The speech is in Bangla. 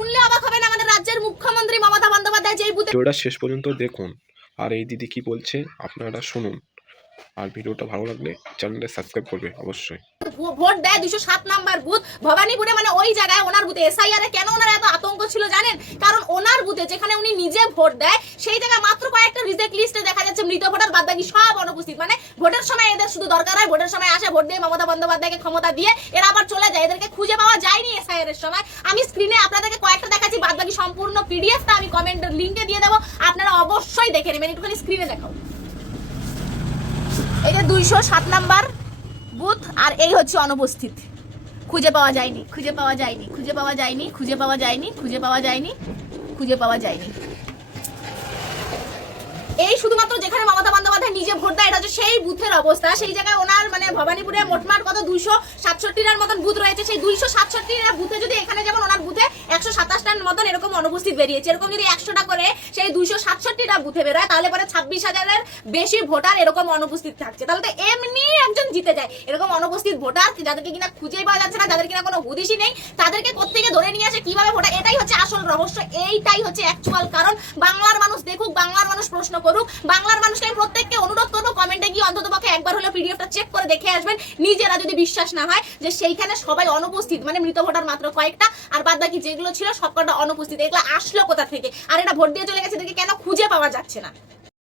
শুনলে অবাক হবেন আমাদের রাজ্যের মুখ্যমন্ত্রী মমতা বন্দ্যোপাধ্যায় যেই বুথে ভিডিওটা শেষ পর্যন্ত দেখুন আর এই দিদি কি বলছে আপনারা শুনুন। আর ভিডিওটা ভালো লাগলে চ্যানেলটা সাবস্ক্রাইব করবে অবশ্যই। ভোট দেয় 207 নাম্বার বুথ ভবানীপুরে, মানে ওই জায়গায় ওনার বুথে এসআইআর এ কেন ওনার এত আতঙ্ক ছিল জানেন? কারণ ওনার বুথে যেখানে উনি নিজে ভোট দেয় সেই জায়গায় মাত্র কয়েকটা রিজেক্ট লিস্টে দেখা যাচ্ছে মৃত ভোটার, বাদ বাকি সব অনুপস্থিত। মানে ভোটের সময় এদের শুধু দরকার হয়, ভোটের সময় আসে, ভোট দিয়ে মমতা বন্দ্যোপাধ্যায়কে ক্ষমতা দিয়ে এরা আবার চলে যায়। এদেরকে খুঁজে পাওয়া যায়নি এসআইআর এর সময়। আমি স্ক্রিনে আপনাদেরকে কয়েকটা দেখাচ্ছি, বাদ বাকি সম্পূর্ণ পিডিএফটা আমি কমেন্টের লিংকে দিয়ে দেবো, আপনারা অবশ্যই দেখে নেবেন। একটুখানি স্ক্রিনে দেখাও। এই যে 207 নাম্বার বুথ, আর এই হচ্ছে অনুপস্থিত। খুঁজে পাওয়া যায়নি, খুঁজে পাওয়া যায়নি, খুঁজে পাওয়া যায়নি, খুঁজে পাওয়া যায়নি, খুঁজে পাওয়া যায়নি, খুঁজে পাওয়া যায়নি। এই শুধুমাত্র যেখানে মমতা বন্দ্যোপাধ্যায় নিজে ভোট দেয় এটা হচ্ছে সেই বুথের অবস্থা। সেই জায়গায় ওনার মানে ভবানীপুরে মোটমাট কত 267টার মতন বুথ রয়েছে। সেই 267টা বুথে যদি এখানে যেমন ওনার বুথে 127টার মতন এরকম অনুপস্থিত বেরিয়েছে, এরকম যদি 100টা করে সেই 267টা বুথে বেরোয় তাহলে পরে 26,000-এর বেশি ভোটার এরকম অনুপস্থিত থাকছে। তাহলে তো এমনি একজন জিতে যায়। এরকম অনুপস্থিত ভোটার যাদেরকে কিনা খুঁজেই পাওয়া যাচ্ছে না, যাদের কিনা কোনো হুদিসই নেই, তাদেরকে কোত্থেকে ধরে নিয়ে আসে কিভাবে ভোটার, এটাই হচ্ছে আসল রহস্য, এইটাই হচ্ছে অ্যাকচুয়াল কারণ। বাংলার মানুষ দেখুক, বাংলার মানুষ প্রশ্ন করুক, বাংলার মানুষকে আমি প্রত্যেককে অনুরোধ করবো কমেন্টে গিয়ে অন্ততপক্ষে একবার হলে পিডিএফটা চেক করে দেখে আসবেন নিজেরা, যদি বিশ্বাস না হয় যে সেইখানে সবাই অনুপস্থিত, মানে মৃত ভোটার মাত্র কয়েকটা, আর বাদ বাকি যেগুলো ছিল সবকটা অনুপস্থিত। এগুলো আসলো কোথা থেকে? আর এটা ভোট দিয়ে চলে গেছে, এদেরকে কেন খুঁজে পাওয়া যাচ্ছে না?